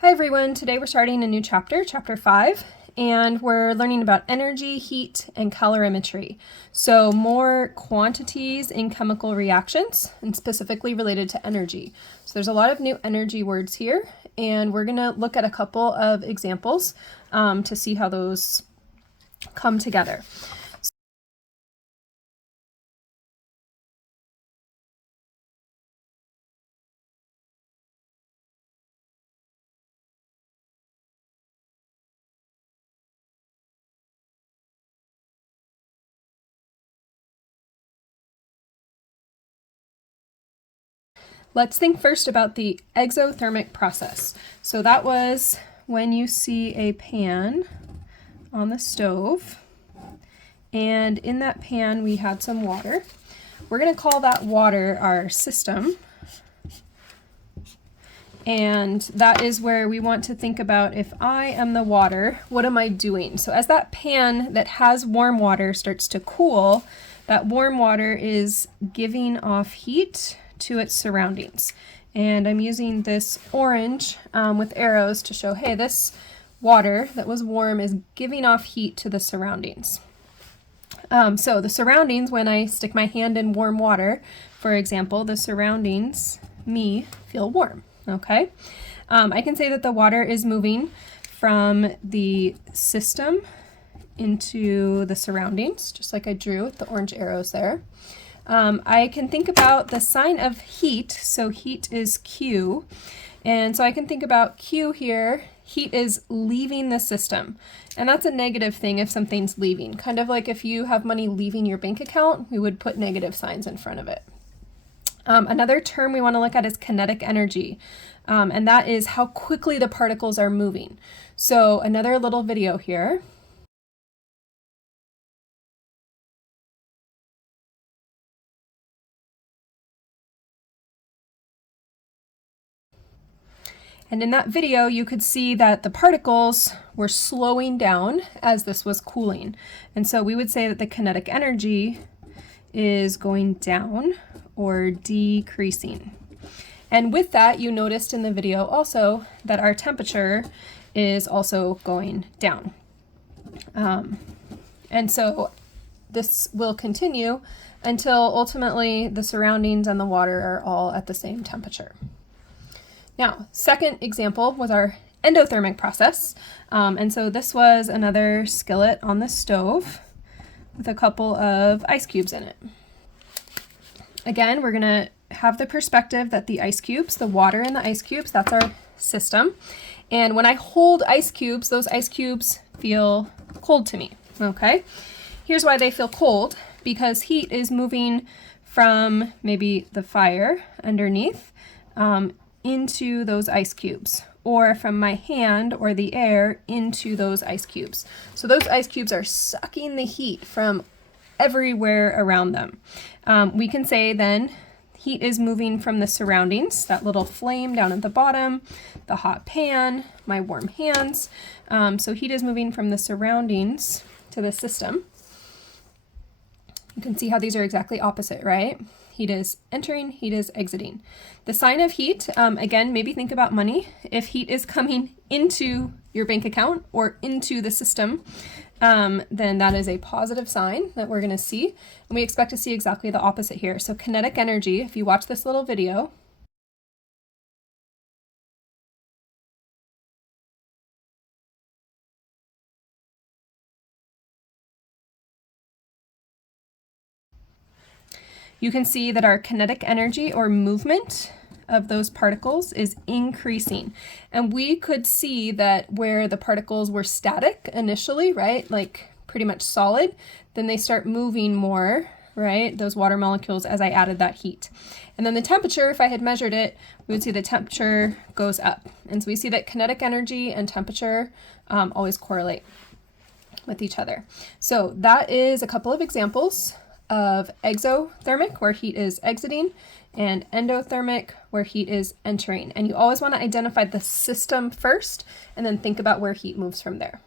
Hi everyone, today we're starting a new chapter, chapter 5, and we're learning about energy, heat, and calorimetry. So more quantities in chemical reactions, and specifically related to energy. So there's a lot of new energy words here, and we're going to look at a couple of examples to see how those come together. Let's think first about the exothermic process. So that was when you see a pan on the stove, and in that pan we had some water. We're going to call that water our system, and that is where we want to think about, if I am the water, what am I doing? So as that pan that has warm water starts to cool, that warm water is giving off heat to its surroundings. And I'm using this orange with arrows to show, hey, this water that was warm is giving off heat to the surroundings. So the surroundings, when I stick my hand in warm water, for example, the surroundings, me, feel warm, okay? I can say that the water is moving from the system into the surroundings, just like I drew with the orange arrows there. I can think about the sign of heat, so heat is Q, and so I can think about Q here. Heat is leaving the system, and that's a negative thing if something's leaving. Kind of like if you have money leaving your bank account, we would put negative signs in front of it. Another term we want to look at is kinetic energy, and that is how quickly the particles are moving. So another little video here. And in that video, you could see that the particles were slowing down as this was cooling. And so we would say that the kinetic energy is going down or decreasing. And with that, you noticed in the video also that our temperature is also going down. And so this will continue until ultimately the surroundings and the water are all at the same temperature. Now, second example was our endothermic process. And so this was another skillet on the stove with a couple of ice cubes in it. Again, we're going to have the perspective that the ice cubes, the water in the ice cubes, that's our system. And when I hold ice cubes, those ice cubes feel cold to me, okay? Here's why they feel cold, because heat is moving from maybe the fire underneath into those ice cubes, or from my hand or the air into those ice cubes. So those ice cubes are sucking the heat from everywhere around them. We can say then heat is moving from the surroundings, that little flame down at the bottom, the hot pan, my warm hands. So heat is moving from the surroundings to the system. You can see how these are exactly opposite, right? Heat is entering, heat is exiting. The sign of heat, again, maybe think about money. If heat is coming into your bank account or into the system, then that is a positive sign that we're going to see. And we expect to see exactly the opposite here. So kinetic energy, if you watch this little video, you can see that our kinetic energy or movement of those particles is increasing. And we could see that where the particles were static initially, right, like pretty much solid, then they start moving more, right, those water molecules, as I added that heat. And then the temperature, if I had measured it, we would see the temperature goes up. And so we see that kinetic energy and temperature always correlate with each other. So that is a couple of examples of exothermic, where heat is exiting, and endothermic, where heat is entering. And you always want to identify the system first and then think about where heat moves from there.